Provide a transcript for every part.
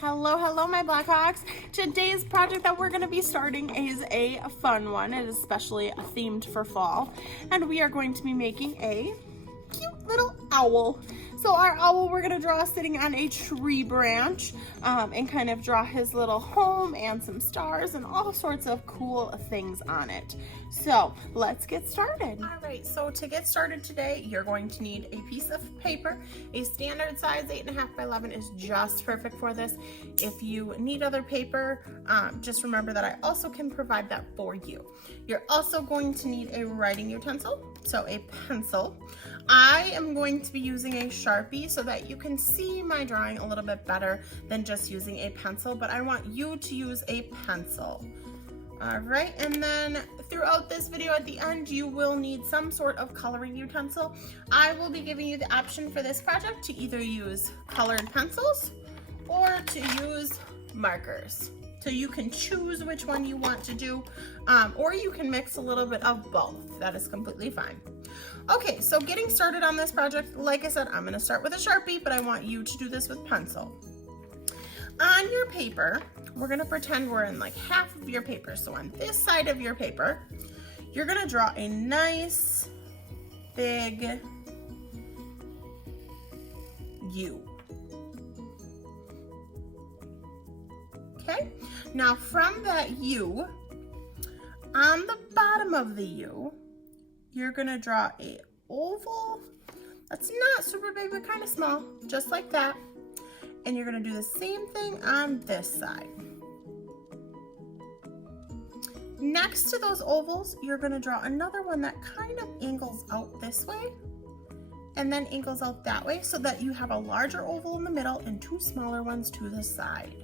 Hello, my Blackhawks. Today's project that we're going to be starting is a fun one. It is especially themed for fall. And we are going to be making a cute little owl. So our owl, we're going to draw sitting on a tree branch and kind of draw his little home and some stars and all sorts of cool things on it. So let's get started. All right, so to get started today, you're going to need a piece of paper. A standard size 8.5 by 11 is just perfect for this. If you need other paper, just remember that I also can provide that for you. You're also going to need a writing utensil, so a pencil. I am going to be using a Sharpie so that you can see my drawing a little bit better than just using a pencil, but I want you to use a pencil. All right, and then throughout this video at the end, you will need some sort of coloring utensil. I will be giving you the option for this project to either use colored pencils or to use markers. So you can choose which one you want to do, or you can mix a little bit of both. That is completely fine. Okay, so getting started on this project, like I said, I'm gonna start with a Sharpie, but I want you to do this with pencil. On your paper, we're gonna pretend we're in like half of your paper. So on this side of your paper, you're gonna draw a nice big U. Okay, now from that U, on the bottom of the U, you're gonna draw a oval that's not super big, but kind of small, just like that. And you're gonna do the same thing on this side. Next to those ovals, you're gonna draw another one that kind of angles out this way and then angles out that way so that you have a larger oval in the middle and two smaller ones to the side.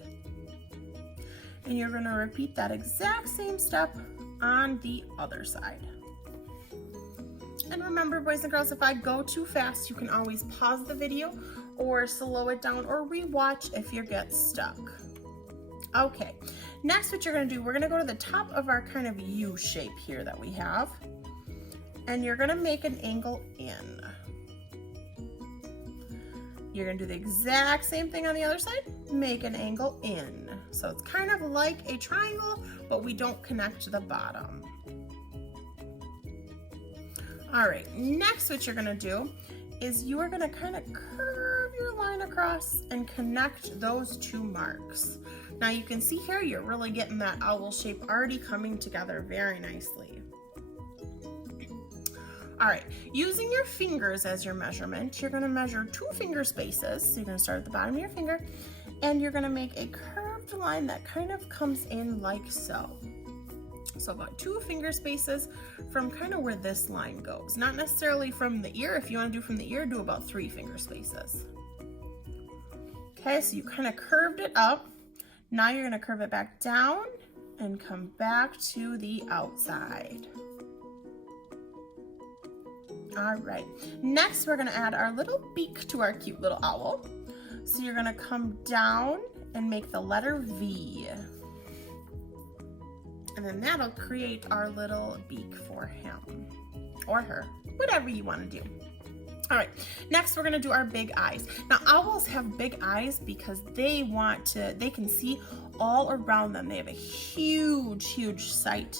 And you're gonna repeat that exact same step on the other side. And remember, boys and girls, if I go too fast, you can always pause the video or slow it down or rewatch if you get stuck. Okay, next what you're gonna do, we're gonna go to the top of our kind of U shape here that we have, and you're gonna make an angle in. You're gonna do the exact same thing on the other side, make an angle in. So it's kind of like a triangle, but we don't connect to the bottom. All right, next what you're gonna do is you are gonna kind of curve your line across and connect those two marks. Now you can see here, you're really getting that owl shape already coming together very nicely. All right, using your fingers as your measurement, you're gonna measure 2 finger spaces. So you're gonna start at the bottom of your finger and you're gonna make a curved line that kind of comes in like so. So about 2 finger spaces from kind of where this line goes. Not necessarily from the ear. If you want to do from the ear, do about 3 finger spaces. Okay, so you kind of curved it up. Now you're going to curve it back down and come back to the outside. All right, next we're going to add our little beak to our cute little owl. So you're going to come down and make the letter V. And then that'll create our little beak for him or her, whatever you want to do. All right, next we're gonna do our big eyes. Now owls have big eyes because they can see all around them. They have a huge sight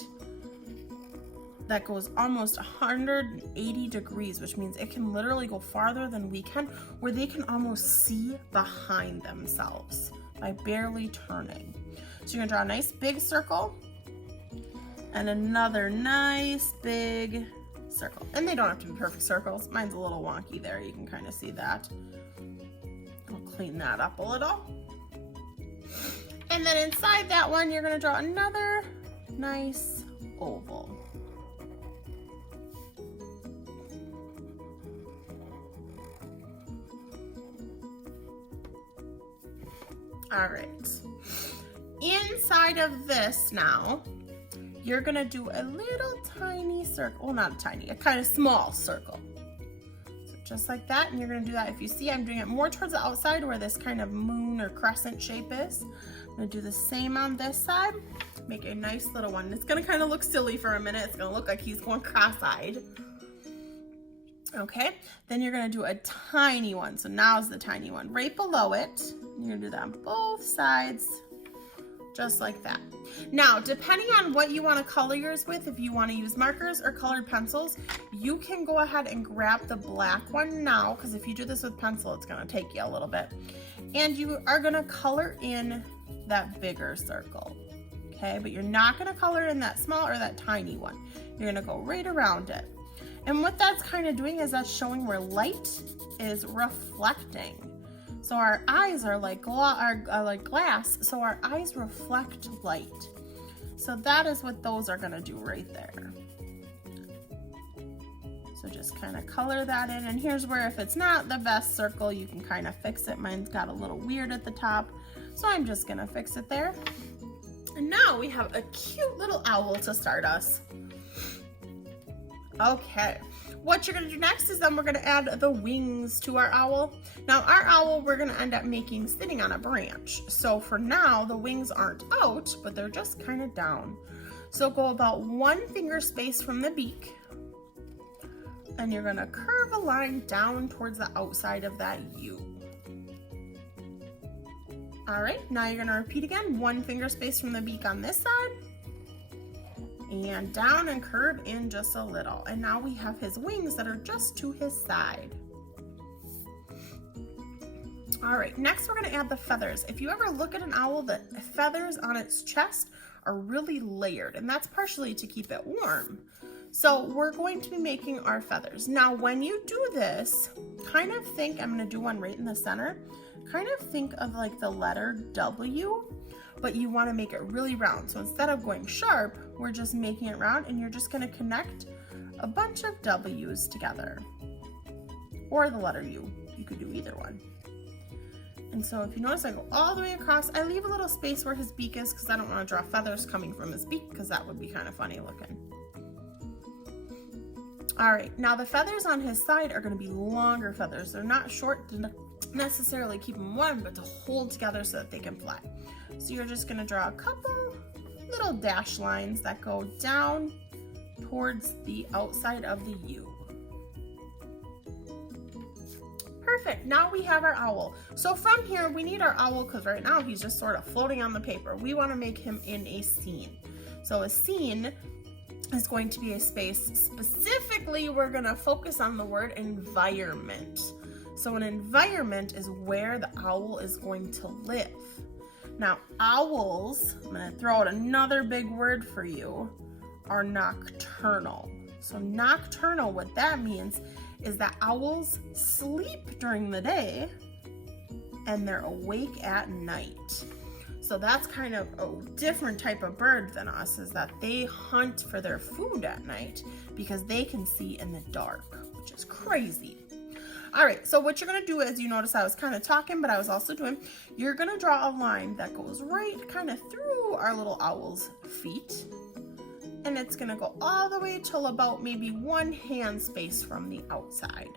that goes almost 180 degrees, which means it can literally go farther than we can, where they can almost see behind themselves by barely turning. So you're gonna draw a nice big circle and another nice big circle. And they don't have to be perfect circles. Mine's a little wonky there. You can kind of see that. I'll clean that up a little. And then inside that one, you're gonna draw another nice oval. All right. Inside of this now, you're gonna do a little tiny circle, well not tiny, a kind of small circle. So just like that, and you're gonna do that. If you see, I'm doing it more towards the outside where this kind of moon or crescent shape is. I'm gonna do the same on this side, make a nice little one. It's gonna kind of look silly for a minute. It's gonna look like he's going cross-eyed. Okay, then you're gonna do a tiny one. So now's the tiny one right below it. You're gonna do that on both sides, just like that. Now, depending on what you want to color yours with, if you want to use markers or colored pencils, you can go ahead and grab the black one now, because if you do this with pencil, it's going to take you a little bit. And you are going to color in that bigger circle, okay? But you're not going to color in that small or that tiny one. You're going to go right around it. And what that's kind of doing is that's showing where light is reflecting. So our eyes are like glass, so our eyes reflect light. So that is what those are gonna do right there. So just kind of color that in, and here's where if it's not the best circle, you can kind of fix it. Mine's got a little weird at the top, so I'm just gonna fix it there. And now we have a cute little owl to start us. Okay. What you're gonna do next is then we're gonna add the wings to our owl. Now our owl, we're gonna end up making sitting on a branch. So for now, the wings aren't out, but they're just kind of down. So go about 1 finger space from the beak, and you're gonna curve a line down towards the outside of that U. All right, now you're gonna repeat again, 1 finger space from the beak on this side, and down and curve in just a little. And now we have his wings that are just to his side. All right, next we're gonna add the feathers. If you ever look at an owl, the feathers on its chest are really layered, and that's partially to keep it warm. So we're going to be making our feathers. Now, when you do this, kind of think, I'm gonna do one right in the center, kind of think of like the letter W, but you want to make it really round. So instead of going sharp, we're just making it round, and you're just going to connect a bunch of W's together, or the letter U. You could do either one. And so if you notice, I go all the way across. I leave a little space where his beak is because I don't want to draw feathers coming from his beak, because that would be kind of funny looking. All right, now the feathers on his side are going to be longer feathers. They're not short to necessarily keep them warm, but to hold together so that they can fly. So you're just going to draw a couple little dash lines that go down towards the outside of the U. Perfect, now we have our owl. So from here, we need our owl, because right now he's just sort of floating on the paper. We want to make him in a scene. So a scene is going to be a space. Specifically, we're going to focus on the word environment. So an environment is where the owl is going to live. Now, owls, I'm going to throw out another big word for you, are nocturnal. So nocturnal, what that means is that owls sleep during the day and they're awake at night. So that's kind of a different type of bird than us, is that they hunt for their food at night because they can see in the dark, which is crazy. All right, so what you're gonna do is, you notice I was kind of talking, but I was also doing, you're gonna draw a line that goes right kind of through our little owl's feet. And it's gonna go all the way till about maybe 1 hand space from the outside.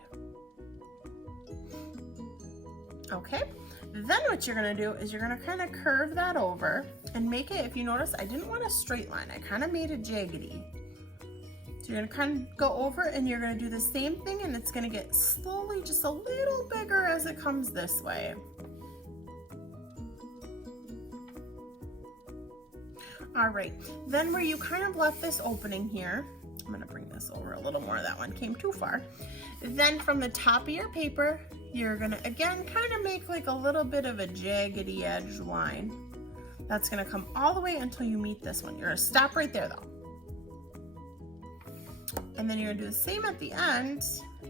Okay, then what you're gonna do is you're gonna kind of curve that over and make it, if you notice, I didn't want a straight line. I kind of made it jaggedy. So you're gonna kind of go over and you're gonna do the same thing, and it's gonna get slowly just a little bigger as it comes this way. All right, then where you kind of left this opening here, I'm gonna bring this over a little more, that one came too far. Then from the top of your paper, you're gonna again kind of make like a little bit of a jaggedy edge line. That's gonna come all the way until you meet this one. You're gonna stop right there though. And then you're gonna do the same at the end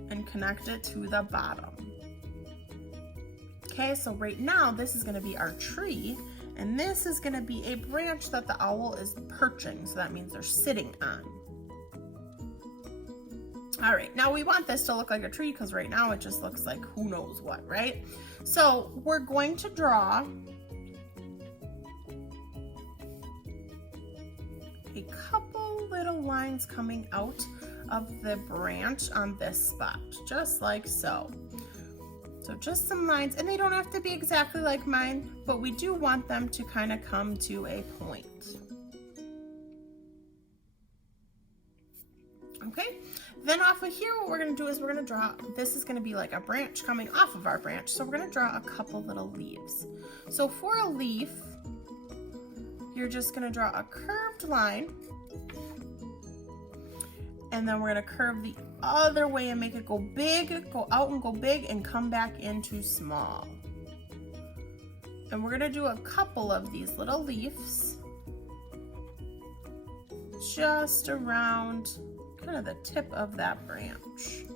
and connect it to the bottom. Okay, so right now this is gonna be our tree, and this is gonna be a branch that the owl is perching, so that means they're sitting on. All right, now we want this to look like a tree because right now it just looks like who knows what, right? So we're going to draw a couple little lines coming out of the branch on this spot, just like so. So just some lines, and they don't have to be exactly like mine, but we do want them to kind of come to a point. Okay, Then off of here, what we're gonna do is we're gonna draw, this is gonna be like a branch coming off of our branch. So we're gonna draw a couple little leaves. So for a leaf, you're just gonna draw a curved line. And then we're gonna curve the other way and make it go big, go out and go big and come back into small. And we're gonna do a couple of these little leaves just around kind of the tip of that branch.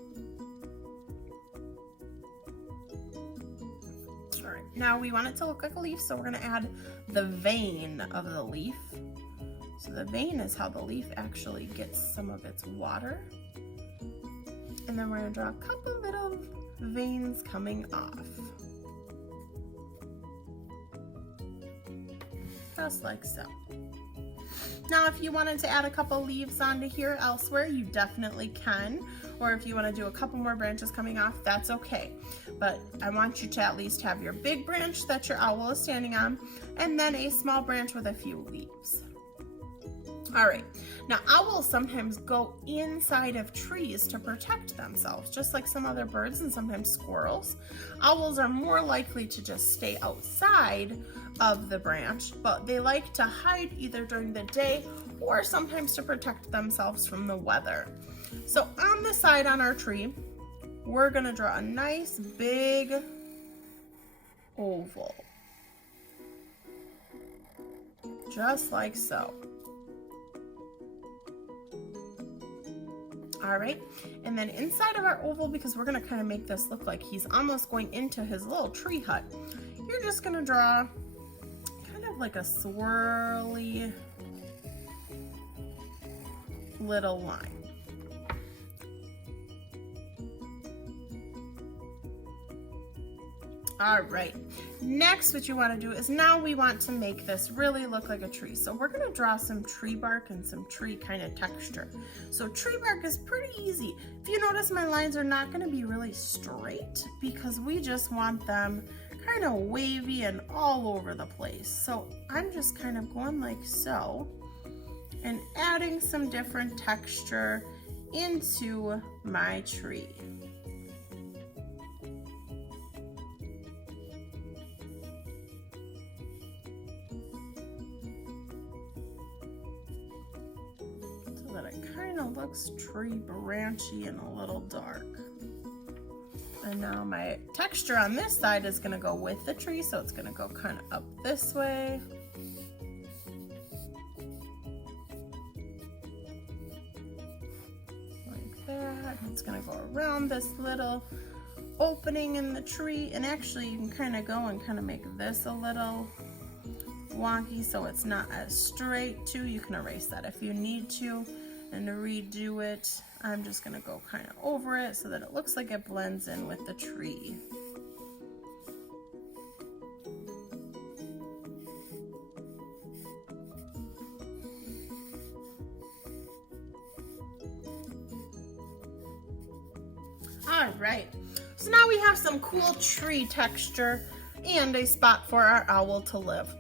All right, now we want it to look like a leaf, so we're gonna add the vein of the leaf. So the vein is how the leaf actually gets some of its water. And then we're gonna draw a couple little veins coming off. Just like so. Now, if you wanted to add a couple leaves onto here elsewhere, you definitely can. Or if you want to do a couple more branches coming off, that's okay. But I want you to at least have your big branch that your owl is standing on, and then a small branch with a few leaves. All right, now owls sometimes go inside of trees to protect themselves, just like some other birds and sometimes squirrels. Owls are more likely to just stay outside of the branch, but they like to hide either during the day or sometimes to protect themselves from the weather. So on the side on our tree, we're gonna draw a nice big oval, just like so. All right, and then inside of our oval, because we're gonna kind of make this look like he's almost going into his little tree hut, you're just gonna draw kind of like a swirly little line. All right, next what you want to do is now we want to make this really look like a tree. So we're going to draw some tree bark and some tree kind of texture. So tree bark is pretty easy. If you notice, my lines are not going to be really straight because we just want them kind of wavy and all over the place. So I'm just kind of going like so and adding some different texture into my tree. That it kind of looks tree branchy and a little dark. And now my texture on this side is going to go with the tree, so it's going to go kind of up this way. Like that. It's going to go around this little opening in the tree, and actually you can kind of go and kind of make this a little wonky so it's not as straight too. You can erase that if you need to and redo it. I'm just gonna go kind of over it so that it looks like it blends in with the tree. All right, so now we have some cool tree texture and a spot for our owl to live.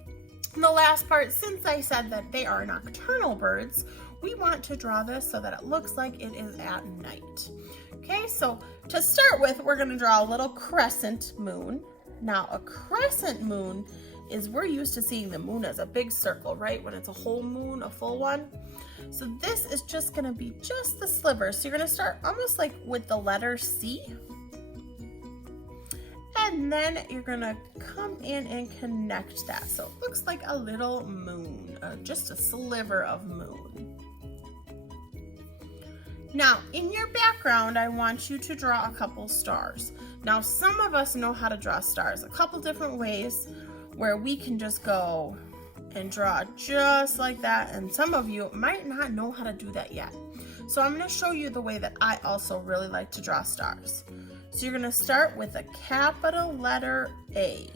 And the last part, since I said that they are nocturnal birds, we want to draw this so that it looks like it is at night. Okay, so to start with, we're gonna draw a little crescent moon. Now, a crescent moon is, we're used to seeing the moon as a big circle, right? When it's a whole moon, a full one. So this is just gonna be just the sliver. So you're gonna start almost like with the letter C. And then you're gonna come in and connect that. So it looks like a little moon, just a sliver of moon. Now, in your background, I want you to draw a couple stars. Now, some of us know how to draw stars a couple different ways where we can just go and draw just like that. And some of you might not know how to do that yet. So I'm gonna show you the way that I also really like to draw stars. So you're gonna start with a capital letter A.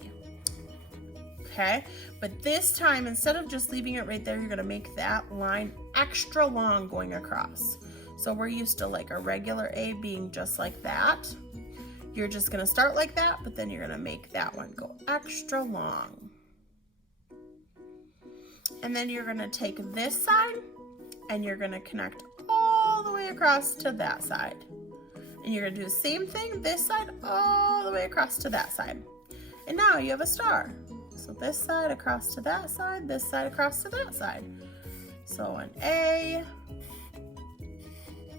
Okay, but this time, instead of just leaving it right there, you're gonna make that line extra long going across. So we're used to like a regular A being just like that. You're just gonna start like that, but then you're gonna make that one go extra long. And then you're gonna take this side and you're gonna connect all the way way across to that side. And you're gonna do the same thing, this side all the way across to that side. And now you have a star. So this side across to that side, this side across to that side. So an A,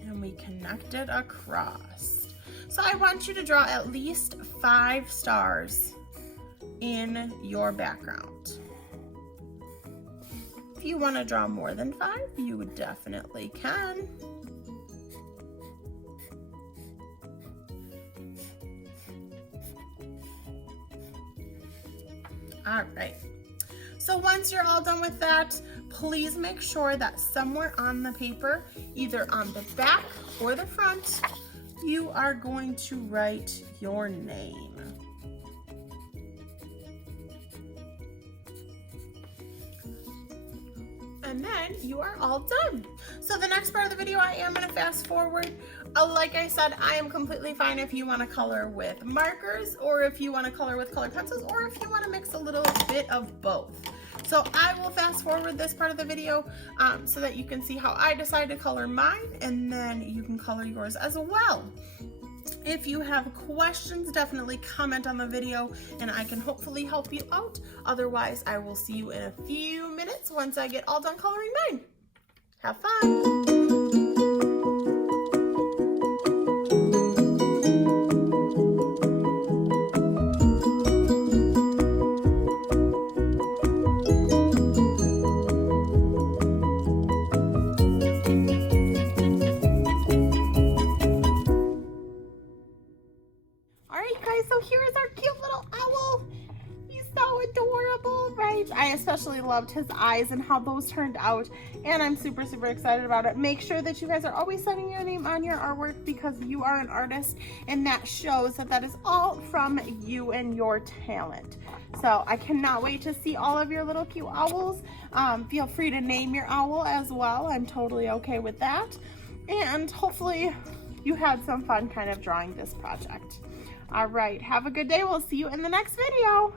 and we connect it across. So I want you to draw at least 5 stars in your background. If you want to draw more than 5, you definitely can. All right. So once you're all done with that, please make sure that somewhere on the paper, either on the back or the front, you are going to write your name. And then you are all done. So the next part of the video, I am gonna fast forward. Like I said, I am completely fine if you wanna color with markers, or if you wanna color with colored pencils, or if you wanna mix a little bit of both. So I will fast forward this part of the video so that you can see how I decide to color mine, and then you can color yours as well. If you have questions, definitely comment on the video and I can hopefully help you out. Otherwise, I will see you in a few minutes once I get all done coloring mine. Have fun! So here is our cute little owl. He's so adorable, right? I especially loved his eyes and how those turned out, and I'm super, super excited about it. Make sure that you guys are always signing your name on your artwork because you are an artist, and that shows that that is all from you and your talent. So I cannot wait to see all of your little cute owls. Feel free to name your owl as well. I'm totally okay with that. And hopefully you had some fun kind of drawing this project. All right, have a good day. We'll see you in the next video.